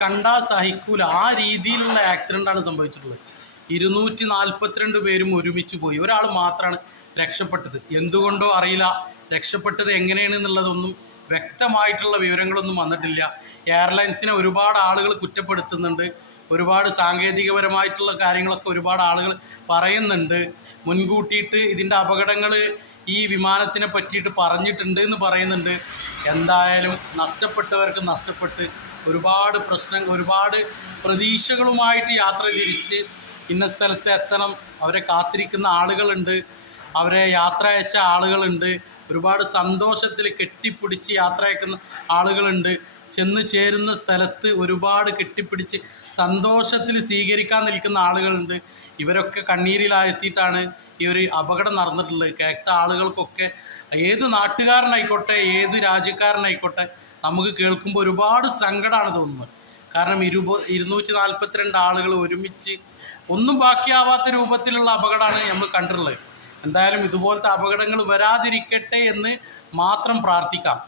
കണ്ടാൽ സഹിക്കൂല. ആ രീതിയിലുള്ള ആക്സിഡന്റ് ആണ് സംഭവിച്ചിട്ടുള്ളത്. ഇരുന്നൂറ്റി നാൽപ്പത്തിരണ്ട് പേരും ഒരുമിച്ച് പോയി. ഒരാൾ മാത്രമാണ് രക്ഷപ്പെട്ടത്. എന്തുകൊണ്ടോ അറിയില്ല. രക്ഷപ്പെട്ടത് എങ്ങനെയാണെന്നുള്ളതൊന്നും വ്യക്തമായിട്ടുള്ള വിവരങ്ങളൊന്നും വന്നിട്ടില്ല. എയർലൈൻസിനെ ഒരുപാട് ആളുകൾ കുറ്റപ്പെടുത്തുന്നുണ്ട്. ഒരുപാട് സാങ്കേതികപരമായിട്ടുള്ള കാര്യങ്ങളൊക്കെ ഒരുപാട് ആളുകൾ പറയുന്നുണ്ട്. മുൻകൂട്ടിയിട്ട് ഇതിന്റെ അപകടങ്ങൾ ഈ വിമാനത്തിനെ പറ്റിയിട്ട് പറഞ്ഞിട്ടുണ്ട് എന്ന് പറയുന്നുണ്ട്. എന്തായാലും നഷ്ടപ്പെട്ടവർക്ക് നഷ്ടപ്പെട്ട് ഒരുപാട് പ്രശ്നം ഒരുപാട് പ്രതീക്ഷകളുമായിട്ട് യാത്ര തിരിച്ച് ഇന്ന സ്ഥലത്ത് എത്തണം. അവരെ കാത്തിരിക്കുന്ന ആളുകളുണ്ട്. അവരെ യാത്ര അയച്ച ആളുകളുണ്ട്. ഒരുപാട് സന്തോഷത്തിൽ കെട്ടിപ്പിടിച്ച് യാത്ര അയക്കുന്ന ആളുകളുണ്ട്. ചെന്ന് ചേരുന്ന സ്ഥലത്ത് ഒരുപാട് കെട്ടിപ്പിടിച്ച് സന്തോഷത്തിൽ സ്വീകരിക്കാൻ നിൽക്കുന്ന ആളുകളുണ്ട്. ഇവരൊക്കെ കണ്ണീരിലായെത്തിയിട്ടാണ് ഈ ഒരു അപകടം നടന്നിട്ടുള്ളത്. കേട്ട ആളുകൾക്കൊക്കെ ഏത് നാട്ടുകാരനായിക്കോട്ടെ ഏത് രാജ്യക്കാരനായിക്കോട്ടെ നമുക്ക് കേൾക്കുമ്പോൾ ഒരുപാട് സങ്കടമാണ് തോന്നുന്നത്. കാരണം ഇരുപ ഇരുന്നൂറ്റി നാൽപ്പത്തിരണ്ട് ആളുകൾ ഒരുമിച്ച് ഒന്നും ബാക്കിയാവാത്ത രൂപത്തിലുള്ള അപകടമാണ് നമ്മൾ കണ്ടിട്ടുള്ളത്. എന്തായാലും ഇതുപോലത്തെ അപകടങ്ങൾ വരാതിരിക്കട്ടെ എന്ന് മാത്രം പ്രാർത്ഥിക്കാം.